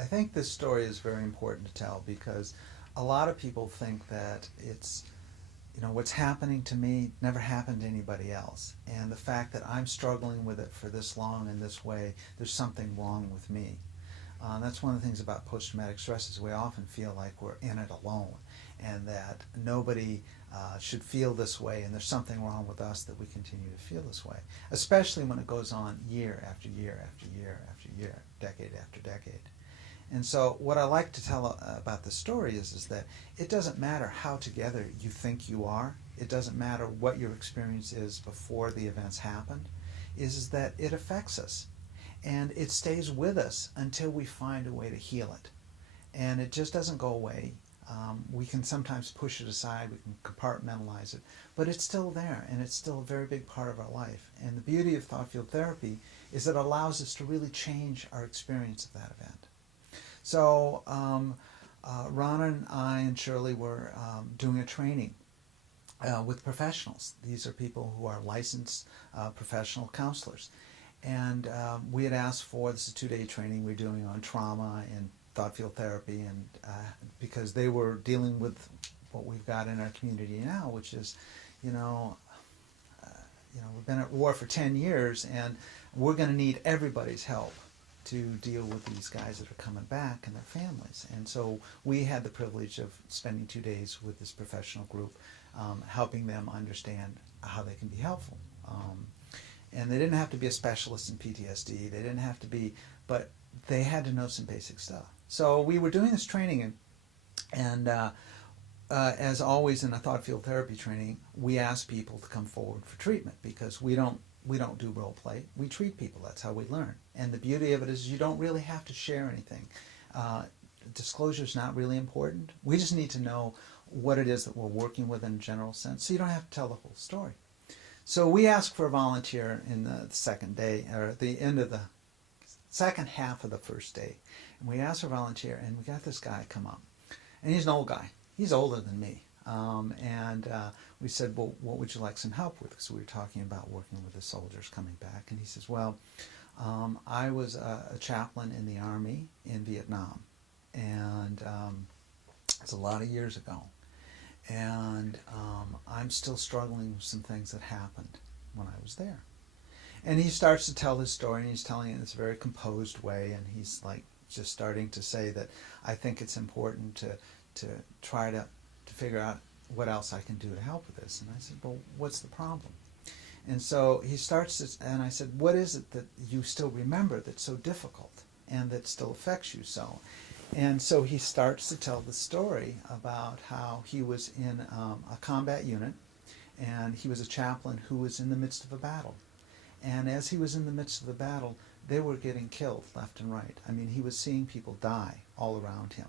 I think this story is very important to tell because a lot of people think that it's, what's happening to me never happened to anybody else. And the fact that I'm struggling with it for this long in this way, there's something wrong with me. That's one of the things about post-traumatic stress is we often feel like we're in it alone and that nobody should feel this way and there's something wrong with us that we continue to feel this way, especially when it goes on year after year after year after year, decade after decade. And so what I like to tell about the story is that it doesn't matter how together you think you are. It doesn't matter what your experience is before the events happened, is that it affects us. And it stays with us until we find a way to heal it. And it just doesn't go away. We can sometimes push it aside, we can compartmentalize it, but it's still there and it's still a very big part of our life. And the beauty of thought field therapy is that it allows us to really change our experience of that event. So Ron and I and Shirley were doing a training with professionals. These are people who are licensed professional counselors. And we had asked for, this is a 2-day training we're doing on trauma and thought field therapy, and because they were dealing with what we've got in our community now, which is, we've been at war for 10 years and we're going to need everybody's help to deal with these guys that are coming back and their families. And so we had the privilege of spending 2 days with this professional group, helping them understand how they can be helpful. And they didn't have to be a specialist in PTSD. They didn't have to be, but they had to know some basic stuff. So we were doing this training, and as always in a thought field therapy training, we ask people to come forward for treatment because we don't do role play. We treat people. That's how we learn. And the beauty of it is you don't really have to share anything. Disclosure is not really important. We just need to know what it is that we're working with in a general sense, so you don't have to tell the whole story. So we asked for a volunteer in the second day, or at the end of the second half of the first day. And we asked for a volunteer, and we got this guy come up. And he's an old guy. He's older than me. We said, well, what would you like some help with? Because we were talking about working with the soldiers coming back. And he says, well, I was a chaplain in the Army in Vietnam. And it's a lot of years ago. And I'm still struggling with some things that happened when I was there. And he starts to tell his story, and he's telling it in this very composed way, and he's like just starting to say that I think it's important to try to figure out what else I can do to help with this. And I said, well, what's the problem? And so he starts to, and I said, what is it that you still remember that's so difficult and that still affects you so? And so he starts to tell the story about how he was in a combat unit, and he was a chaplain who was in the midst of a battle. And as he was in the midst of the battle, they were getting killed left and right. I mean, he was seeing people die all around him.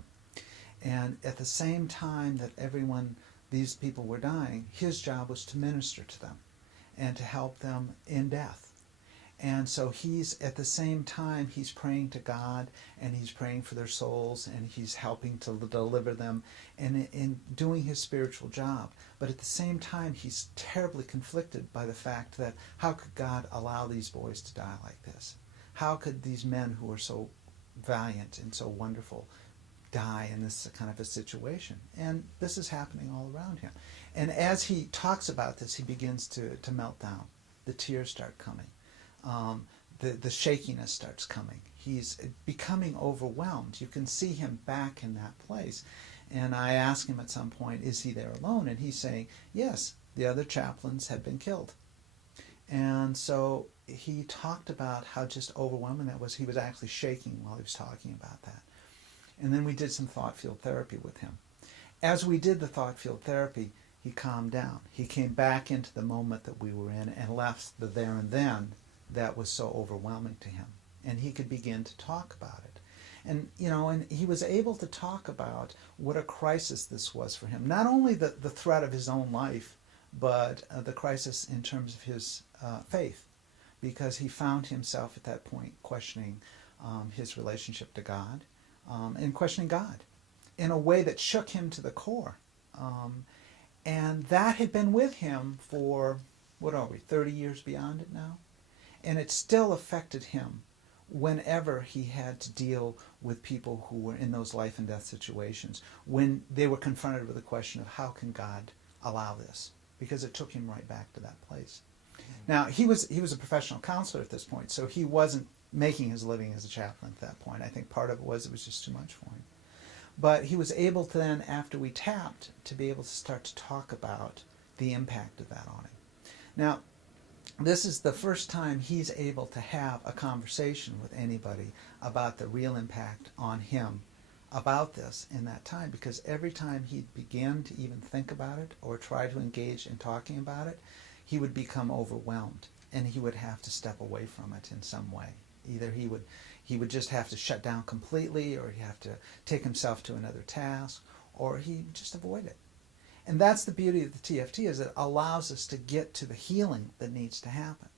And at the same time that these people were dying, his job was to minister to them and to help them in death. And so he's, at the same time, he's praying to God, and he's praying for their souls, and he's helping to deliver them, and in doing his spiritual job. But at the same time, he's terribly conflicted by the fact that how could God allow these boys to die like this? How could these men who are so valiant and so wonderful die in this kind of a situation? And this is happening all around him. And as he talks about this, he begins to melt down. The tears start coming. The shakiness starts coming. He's becoming overwhelmed. You can see him back in that place. And I ask him at some point, is he there alone? And he's saying, yes, the other chaplains had been killed. And so he talked about how just overwhelming that was. He was actually shaking while he was talking about that. And then we did some thought field therapy with him. As we did the thought field therapy, he calmed down. He came back into the moment that we were in and left the there and then that was so overwhelming to him. And he could begin to talk about it. And, and he was able to talk about what a crisis this was for him. Not only the threat of his own life, but the crisis in terms of his faith. Because he found himself at that point questioning his relationship to God and questioning God in a way that shook him to the core. And that had been with him for, 30 years beyond it now? And it still affected him whenever he had to deal with people who were in those life and death situations, when they were confronted with the question of how can God allow this? Because it took him right back to that place. Now, he was a professional counselor at this point, so he wasn't making his living as a chaplain at that point. I think part of it was just too much for him. But he was able to then, after we tapped, to be able to start to talk about the impact of that on him. Now, this is the first time he's able to have a conversation with anybody about the real impact on him about this in that time, because every time he began to even think about it or try to engage in talking about it, he would become overwhelmed and he would have to step away from it in some way. Either he would just have to shut down completely, or he'd have to take himself to another task, or he'd just avoid it. And that's the beauty of the TFT, is it allows us to get to the healing that needs to happen.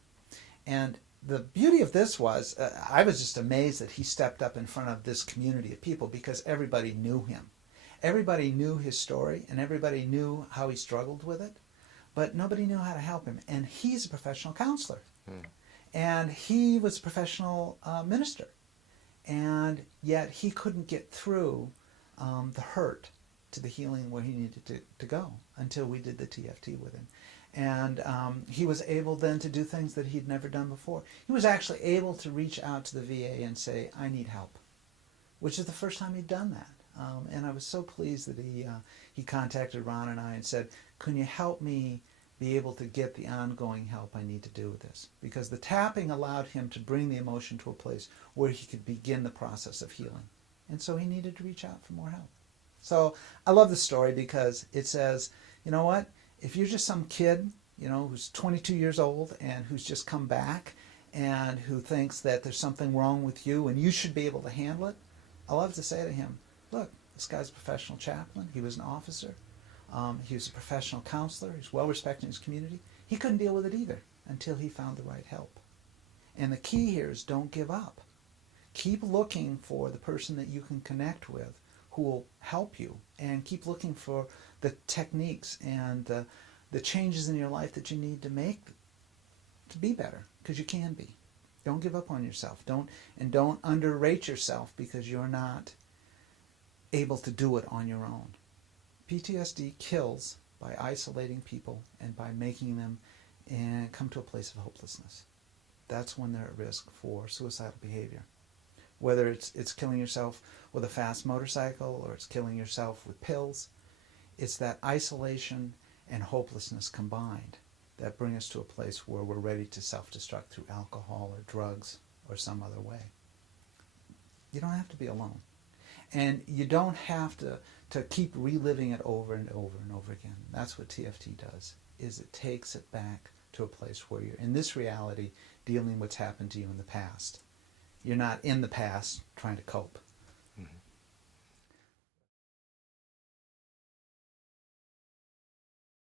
And the beauty of this was, I was just amazed that he stepped up in front of this community of people, because everybody knew him. Everybody knew his story, and everybody knew how he struggled with it, but nobody knew how to help him. And he's a professional counselor. And he was a professional minister. And yet he couldn't get through the hurt to the healing where he needed to go until we did the TFT with him. And he was able then to do things that he'd never done before. He was actually able to reach out to the VA and say, I need help, which is the first time he'd done that. And I was so pleased that he contacted Ron and I and said, can you help me be able to get the ongoing help I need to do with this? Because the tapping allowed him to bring the emotion to a place where he could begin the process of healing. And so he needed to reach out for more help. So I love the story because it says, you know what, if you're just some kid, who's 22 years old and who's just come back and who thinks that there's something wrong with you and you should be able to handle it, I love to say to him, look, this guy's a professional chaplain. He was an officer. He was a professional counselor. He's well respected in his community. He couldn't deal with it either until he found the right help. And the key here is don't give up. Keep looking for the person that you can connect with who will help you, and keep looking for the techniques and the changes in your life that you need to make to be better, because you can be. Don't give up on yourself. Don't underrate yourself because you're not able to do it on your own. PTSD kills by isolating people and by making them come to a place of hopelessness. That's when they're at risk for suicidal behavior. Whether it's killing yourself with a fast motorcycle or it's killing yourself with pills, it's that isolation and hopelessness combined that bring us to a place where we're ready to self-destruct through alcohol or drugs or some other way. You don't have to be alone. And you don't have to keep reliving it over and over and over again. That's what TFT does, is it takes it back to a place where you're in this reality dealing with what's happened to you in the past. You're not in the past trying to cope.